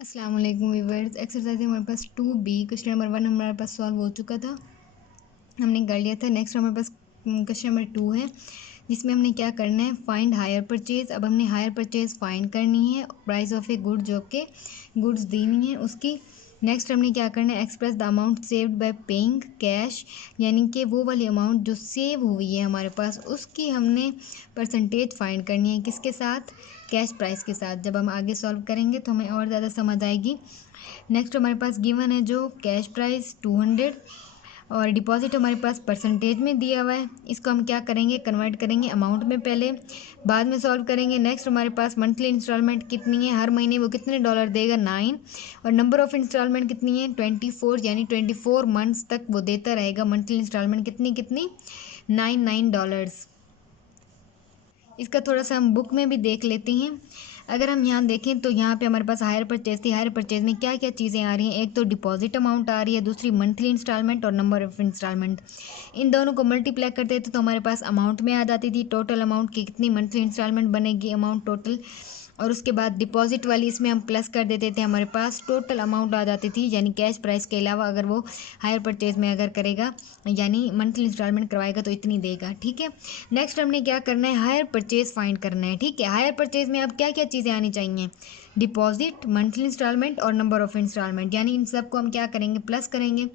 अस्सलाम वालेकुम viewers. Exercise हमारे पास 2B क्वेश्चन नंबर 1 हमारे पास सॉल्व हो चुका था, हमने कर लिया था। नेक्स्ट हमारे पास क्वेश्चन नंबर 2 है, जिसमें हमने क्या करना है, फाइंड हायर परचेज। अब हमने हायर परचेज फाइंड करनी है, प्राइस ऑफ ए गुड जो के गुड्स देनी है उसकी। नेक्स्ट हमने क्या करना है, express the amount saved by paying cash, यानी कि वो वाली अमाउंट जो सेव हुई है हमारे पास उसकी हमने परसेंटेज फाइंड करनी है, किसके साथ, कैश प्राइस के साथ। जब हम आगे सॉल्व करेंगे तो हमें और ज़्यादा समझ आएगी। नेक्स्ट हमारे पास गिवन है जो कैश प्राइस 200 और डिपॉजिट हमारे पास परसेंटेज में दिया हुआ है। इसको हम क्या करेंगे, कन्वर्ट करेंगे अमाउंट में पहले, बाद में सॉल्व करेंगे। नेक्स्ट हमारे पास मंथली इंस्टॉलमेंट कितनी है, हर महीने वो कितने डॉलर देगा, 9। और नंबर ऑफ इंस्टॉलमेंट कितनी है, 24, यानी 24 मंथ्स तक वो देता रहेगा। मंथली इंस्टॉलमेंट कितनी कितनी, 9 डॉलर्स। इसका थोड़ा सा हम बुक में भी देख लेते हैं। अगर हम यहाँ देखें तो यहाँ पे हमारे पास हायर परचेज थी। हायर परचेज में क्या क्या चीज़ें आ रही हैं, एक तो डिपॉजिट अमाउंट आ रही है, दूसरी मंथली इंस्टॉलमेंट और नंबर ऑफ इंस्टॉलमेंट। इन दोनों को मल्टीप्लाई करते थे तो हमारे पास अमाउंट में आ जाती थी, टोटल अमाउंट की कितनी मंथली इंस्टॉलमेंट बनेगी, अमाउंट टोटल। और उसके बाद डिपॉजिट वाली इसमें हम प्लस कर देते थे, हमारे पास टोटल अमाउंट आ जाती थी, यानी कैश प्राइस के अलावा अगर वो हायर परचेज में अगर करेगा यानी मंथली इंस्टॉलमेंट करवाएगा तो इतनी देगा। ठीक है, नेक्स्ट हमने क्या करना है, हायर परचेज फाइंड करना है। ठीक है, हायर परचेज में अब क्या क्या चीज़ें आनी चाहिए, डिपॉजिट, मंथली इंस्टॉलमेंट और नंबर ऑफ इंस्टॉलमेंट, यानी इन सब को हम क्या करेंगे, प्लस करेंगे।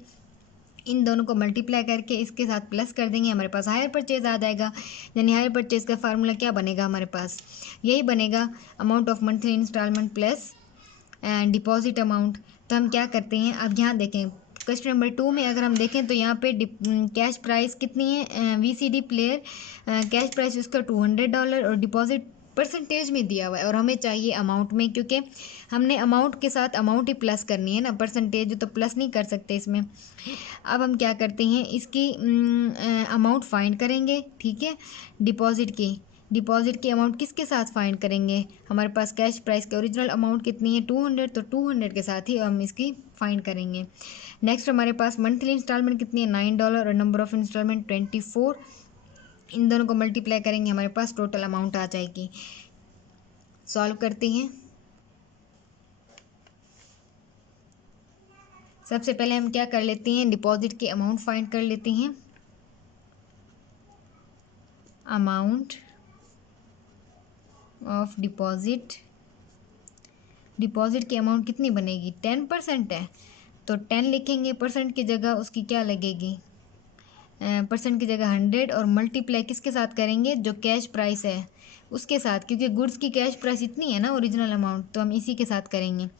इन दोनों को मल्टीप्लाई करके इसके साथ प्लस कर देंगे, हमारे पास हायर परचेज आ जाएगा। यानी हायर परचेज का फार्मूला क्या बनेगा हमारे पास, यही बनेगा, amount of monthly installment plus deposit amount. तो हम क्या करते हैं, अब यहाँ देखें क्वेश्चन नंबर 2 में अगर हम देखें तो यहाँ पे कैश प्राइस कितनी है, VCD प्लेयर कैश प्राइस उसका $200 और डिपॉजिट परसेंटेज में दिया हुआ है, और हमें चाहिए अमाउंट में, क्योंकि हमने अमाउंट के साथ अमाउंट ही प्लस करनी है ना, परसेंटेज तो प्लस नहीं कर सकते इसमें। अब हम क्या करते हैं, इसकी अमाउंट फाइंड करेंगे। ठीक है, डिपॉजिट की अमाउंट किसके साथ फाइंड करेंगे, हमारे पास कैश प्राइस की ओरिजिनल अमाउंट कितनी है 200, तो 200 के साथ ही हम इसकी फाइंड करेंगे। नेक्स्ट हमारे पास मंथली इंस्टॉलमेंट कितनी है, $9 और नंबर ऑफ इंस्टॉलमेंट 24। इन दोनों को मल्टीप्लाई करेंगे, हमारे पास टोटल अमाउंट आ जाएगी। सॉल्व करते हैं। सबसे पहले हम क्या कर लेते हैं, डिपॉजिट की अमाउंट फाइंड कर लेते हैं। अमाउंट ऑफ डिपॉजिट, डिपॉजिट की अमाउंट कितनी बनेगी, 10% है तो 10 लिखेंगे, परसेंट की जगह उसकी क्या लगेगी, परसेंट की जगह 100, और मल्टीप्लाई किसके साथ करेंगे, जो कैश प्राइस है उसके साथ, क्योंकि गुड्स की कैश प्राइस इतनी है ना ओरिजिनल अमाउंट, तो हम इसी के साथ करेंगे।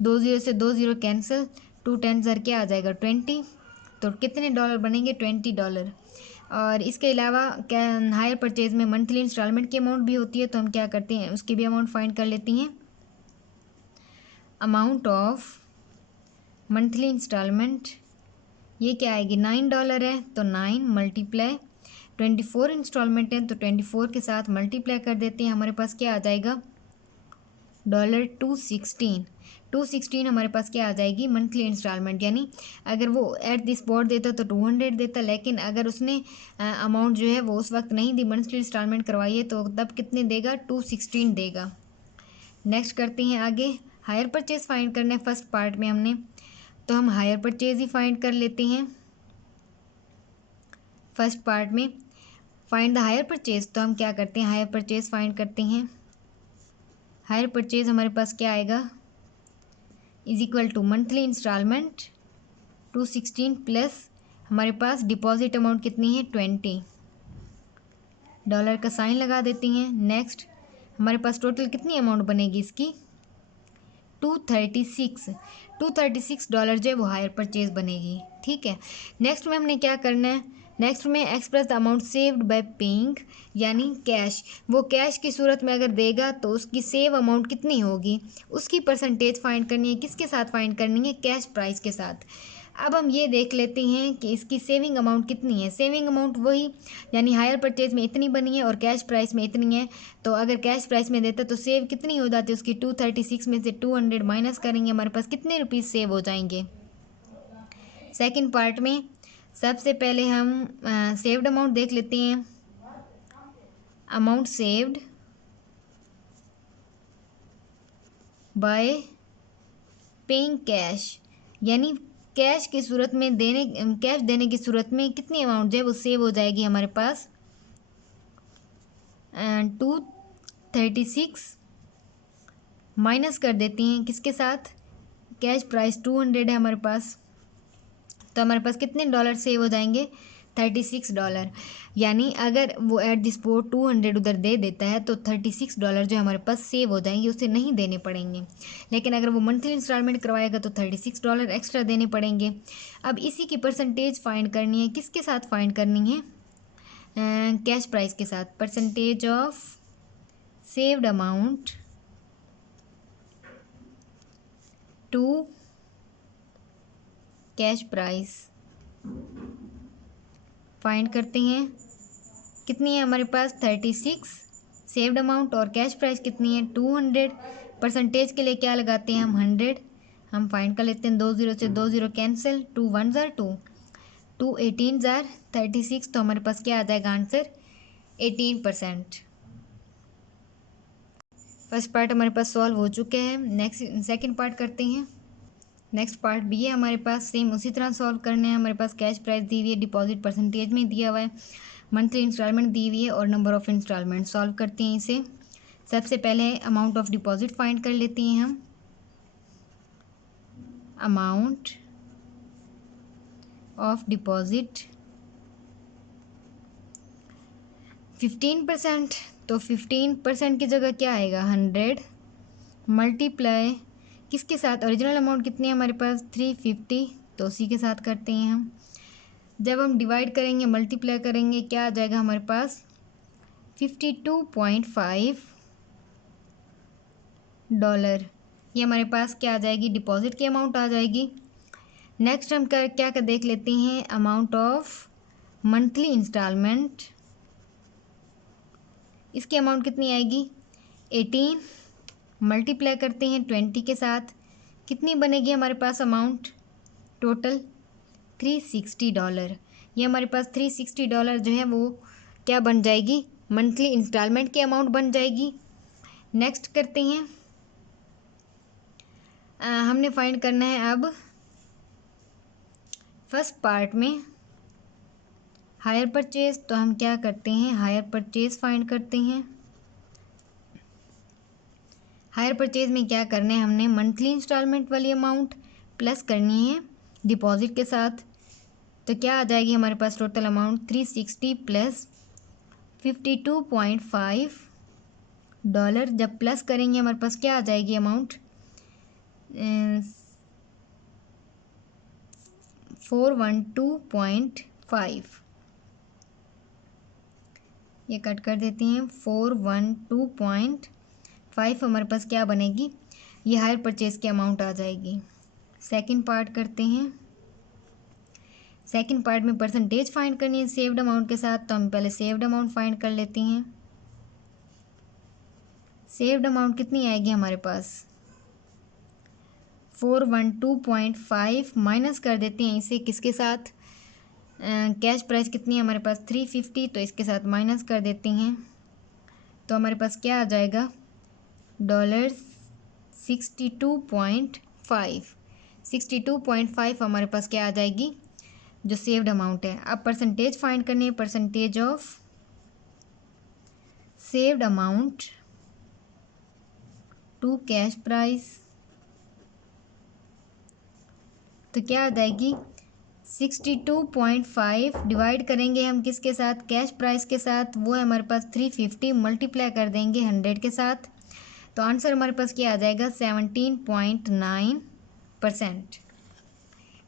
2 0 से 2 0 कैंसिल, 2 10 ज़र क्या आ जाएगा 20, तो कितने डॉलर बनेंगे, $20। और इसके अलावा क्या, हायर परचेज में मंथली इंस्टॉलमेंट की अमाउंट भी होती है, तो हम क्या करते हैं, उसकी भी अमाउंट फाइंड कर लेती हैं। अमाउंट ऑफ मंथली इंस्टॉलमेंट ये क्या आएगी, $9 है तो 9 मल्टीप्लाई 24 इंस्टॉलमेंट है तो 24 के साथ मल्टीप्लाई कर देते हैं, हमारे पास क्या आ जाएगा, $216 हमारे पास क्या आ जाएगी, मंथली इंस्टॉलमेंट। यानी अगर वो एट द स्पॉट देता तो 200 देता, लेकिन अगर उसने अमाउंट जो है वो उस वक्त नहीं दी, मंथली इंस्टॉलमेंट करवाई है, तो तब कितने देगा, 216 देगा। नेक्स्ट करते हैं आगे, हायर परचेज फाइंड करना है फर्स्ट पार्ट में हमने, तो हम हायर परचेज ही फाइंड कर लेते हैं। फर्स्ट पार्ट में फाइंड द हायर परचेज, तो हम क्या करते हैं, हायर परचेज फाइंड करते हैं। हायर परचेज हमारे पास क्या आएगा, is equal to monthly installment 216 plus हमारे पास डिपॉजिट अमाउंट कितनी है, $20 का साइन लगा देती हैं। नेक्स्ट हमारे पास टोटल कितनी अमाउंट बनेगी इसकी, 236 $236 जो है वो हायर परचेज बनेगी। ठीक है, नेक्स्ट में हमने क्या करना है, नेक्स्ट में express the amount saved by paying, यानी कैश, वो कैश की सूरत में अगर देगा तो उसकी सेव अमाउंट कितनी होगी, उसकी परसेंटेज फाइंड करनी है, किसके साथ फाइंड करनी है, कैश प्राइस के साथ। अब हम ये देख लेते हैं कि इसकी सेविंग अमाउंट कितनी है, सेविंग अमाउंट वही, यानी हायर परचेज में इतनी बनी है और कैश प्राइस में इतनी है, तो अगर कैश प्राइस में देता तो सेव कितनी हो जाती है उसकी, 236 में से 200 माइनस करेंगे, हमारे पास कितने रुपीज़ सेव हो जाएंगे। सेकंड पार्ट में सबसे पहले हम सेव्ड अमाउंट देख लेते हैं। Amount saved by paying cash, यानी कैश की सूरत में कैश देने की सूरत में कितनी अमाउंट जो है वो सेव हो जाएगी हमारे पास 236 माइनस कर देती हैं किसके साथ, कैश प्राइस 200 है हमारे पास, तो हमारे पास कितने डॉलर सेव हो जाएंगे, $36। यानी अगर वो एट द स्पॉट 200 उधर दे देता है तो $36 जो हमारे पास सेव हो जाएंगे, उसे नहीं देने पड़ेंगे। लेकिन अगर वो मंथली इंस्टॉलमेंट करवाएगा तो $36 एक्स्ट्रा देने पड़ेंगे। अब इसी की परसेंटेज फाइंड करनी है, किसके साथ फाइंड करनी है, कैश प्राइस के साथ। Percentage of saved amount to cash price find करते हैं, कितनी है हमारे पास 36 सेव्ड अमाउंट और कैश प्राइस कितनी है 200। परसेंटेज के लिए क्या लगाते हैं हम 100, हम फाइंड कर लेते हैं, 2 0 से 2 0 कैंसिल, 2 1 जार 2, 2 18 जार 36, तो हमारे पास क्या आ जाएगा आंसर 18%। फर्स्ट पार्ट हमारे पास सॉल्व हो चुके हैं, नेक्स्ट सेकंड पार्ट करते हैं। नेक्स्ट पार्ट भी है हमारे पास, सेम उसी तरह सॉल्व करने हैं। हमारे पास कैश प्राइस दी हुई है, डिपॉजिट परसेंटेज में दिया हुआ है, मंथली इंस्टॉलमेंट दी हुई है और नंबर ऑफ़ इंस्टॉलमेंट। सॉल्व करते हैं इसे। सबसे पहले अमाउंट ऑफ डिपॉजिट फाइंड कर लेते हैं हम। अमाउंट ऑफ डिपॉजिट 15%, तो 15% की जगह क्या आएगा 100 मल्टीप्लाई किसके साथ, ओरिजिनल अमाउंट कितनी है हमारे पास 350, तो उसी के साथ करते हैं हम। जब हम डिवाइड करेंगे मल्टीप्लाई करेंगे क्या आ जाएगा हमारे पास $52.5, ये हमारे पास क्या आ जाएगी डिपॉजिट की अमाउंट आ जाएगी। नेक्स्ट हम क्या कर देख लेते हैं, अमाउंट ऑफ मंथली इंस्टॉलमेंट, इसकी अमाउंट कितनी आएगी 18 मल्टीप्लाई करते हैं 20 के साथ, कितनी बनेगी हमारे पास अमाउंट टोटल $360। ये हमारे पास $360 जो है वो क्या बन जाएगी, मंथली इंस्टॉलमेंट की अमाउंट बन जाएगी। नेक्स्ट करते हैं, हमने फाइंड करना है अब फर्स्ट पार्ट में हायर परचेज, तो हम क्या करते हैं हायर परचेज फाइंड करते हैं। हायर परचेज में क्या करना है, हमने मंथली इंस्टॉलमेंट वाली अमाउंट प्लस करनी है डिपॉजिट के साथ, तो क्या आ जाएगी हमारे पास टोटल अमाउंट 360 प्लस $52.5। जब प्लस करेंगे हमारे पास क्या आ जाएगी अमाउंट 412.5, ये कट कर देते हैं 412.5 हमारे पास क्या बनेगी, ये हायर परचेज की अमाउंट आ जाएगी। सेकंड पार्ट करते हैं। सेकंड पार्ट में परसेंटेज फाइंड करनी है सेव्ड अमाउंट के साथ, तो हम पहले सेव्ड अमाउंट फाइंड कर लेते हैं। सेव्ड अमाउंट कितनी आएगी हमारे पास 412.5 माइनस कर देते हैं इसे किसके साथ, कैश प्राइस कितनी है हमारे पास 350, तो इसके साथ माइनस कर देते हैं, तो हमारे पास क्या आ जाएगा $62.5 हमारे पास क्या आ जाएगी जो सेव्ड अमाउंट है। अब परसेंटेज फाइंड करनी है, percentage of saved amount to cash price, तो क्या आ जाएगी 62.5 डिवाइड करेंगे हम किसके साथ, कैश प्राइस के साथ, वो है हमारे पास 350 मल्टीप्लाई कर देंगे 100 के साथ, तो आंसर हमारे पास क्या आ जाएगा 17.9%।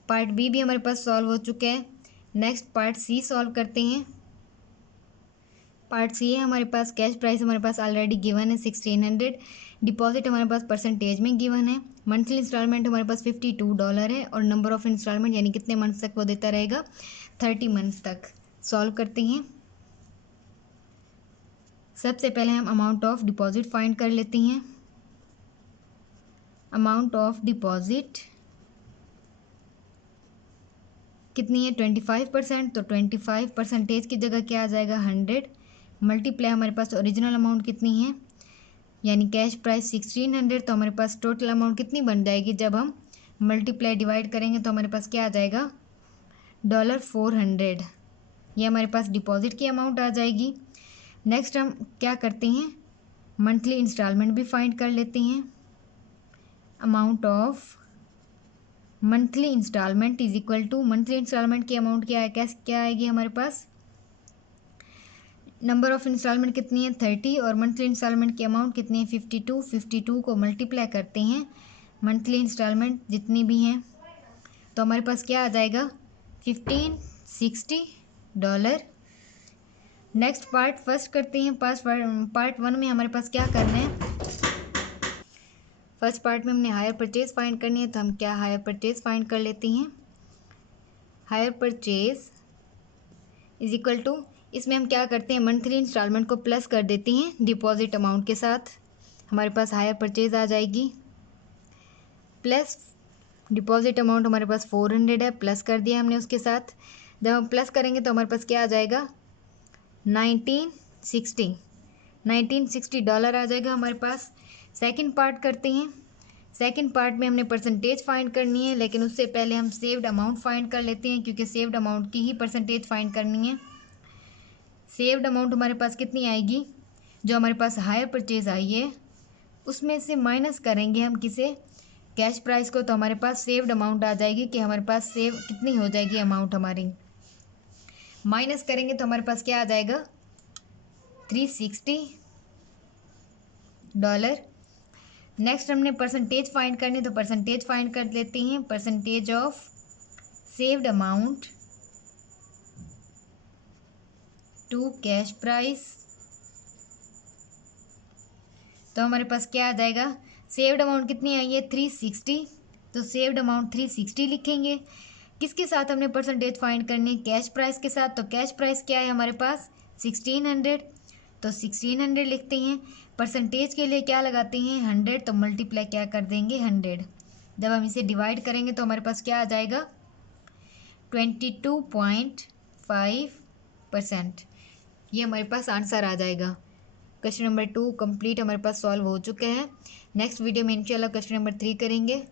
पार्ट बी भी हमारे पास सॉल्व हो चुका है। नेक्स्ट पार्ट सी सॉल्व करते हैं। पार्ट सी है हमारे पास, कैश प्राइस हमारे पास ऑलरेडी गिवन है 1600, डिपॉजिट हमारे पास परसेंटेज में गिवन है, मंथली इंस्टॉलमेंट हमारे पास $52 है और नंबर ऑफ़ इंस्टॉलमेंट यानी कितने मंथ्स तक वो देता रहेगा 30 मंथ्स तक। सॉल्व करते हैं। सबसे पहले हम अमाउंट ऑफ डिपॉजिट फाइंड कर लेते हैं। अमाउंट ऑफ डिपॉजिट कितनी है 25%, तो 25% की जगह क्या आ जाएगा 100 मल्टीप्लाई हमारे पास ओरिजिनल अमाउंट कितनी है यानी कैश प्राइस 1600, तो हमारे पास टोटल अमाउंट कितनी बन जाएगी, जब हम मल्टीप्लाई डिवाइड करेंगे तो हमारे पास क्या आ जाएगा, $400। ये हमारे पास डिपॉजिट की अमाउंट आ जाएगी। नेक्स्ट हम क्या करते हैं, मंथली इंस्टॉलमेंट भी फाइंड कर लेते हैं। Amount of monthly installment is equal to, monthly installment की अमाउंट क्या है, क्या आएगी हमारे पास, नंबर ऑफ इंस्टॉलमेंट कितनी है 30 और मंथली इंस्टॉलमेंट की अमाउंट कितनी है 52। 52 को मल्टीप्लाई करते हैं मंथली इंस्टॉलमेंट जितनी भी हैं, तो हमारे पास क्या आ जाएगा, $1560। नेक्स्ट पार्ट फर्स्ट करते हैं। पार्ट 1 में हमारे पास क्या करना है, फर्स्ट पार्ट में हमने हायर परचेज फाइंड करनी है, तो हम क्या हायर परचेज फाइंड कर लेते हैं। Hire purchase is equal to, इसमें हम क्या करते हैं, मंथली इंस्टॉलमेंट को प्लस कर देते हैं डिपॉजिट अमाउंट के साथ, हमारे पास हायर परचेज आ जाएगी। प्लस डिपॉजिट अमाउंट हमारे पास 400 है, प्लस कर दिया हमने उसके साथ। जब हम प्लस करेंगे तो हमारे पास क्या आ जाएगा, 1960 डॉलर आ जाएगा हमारे पास। सेकंड पार्ट करते हैं। सेकंड पार्ट में हमने परसेंटेज फाइंड करनी है, लेकिन उससे पहले हम सेव्ड अमाउंट फाइंड कर लेते हैं, क्योंकि सेव्ड अमाउंट की ही परसेंटेज फाइंड करनी है। सेव्ड अमाउंट हमारे पास कितनी आएगी, जो हमारे पास हायर परचेज आई है उसमें से माइनस करेंगे हम किसे, कैश प्राइस को, तो हमारे पास सेव्ड अमाउंट आ जाएगी कि हमारे पास सेव कितनी हो जाएगी अमाउंट हमारी। माइनस करेंगे तो हमारे पास क्या आ जाएगा, $360। नेक्स्ट हमने परसेंटेज फाइंड करनी, तो परसेंटेज फाइंड कर लेते हैं। Percentage of saved amount to cash price, तो हमारे पास क्या आ जाएगा, सेव्ड अमाउंट कितनी आई है 360, तो सेव्ड अमाउंट 360 लिखेंगे। किसके साथ हमने परसेंटेज फाइंड करनी है, कैश प्राइस के साथ। तो कैश प्राइस क्या है हमारे पास 1600, तो 1600 लिखते हैं। परसेंटेज के लिए क्या लगाते हैं 100, तो मल्टीप्लाई क्या कर देंगे 100। जब हम इसे डिवाइड करेंगे तो हमारे पास क्या आ जाएगा 22.5%। ये हमारे पास आंसर आ जाएगा। क्वेश्चन नंबर 2 कंप्लीट हमारे पास सॉल्व हो चुका है। नेक्स्ट वीडियो में इंशाल्लाह क्वेश्चन नंबर 3 करेंगे।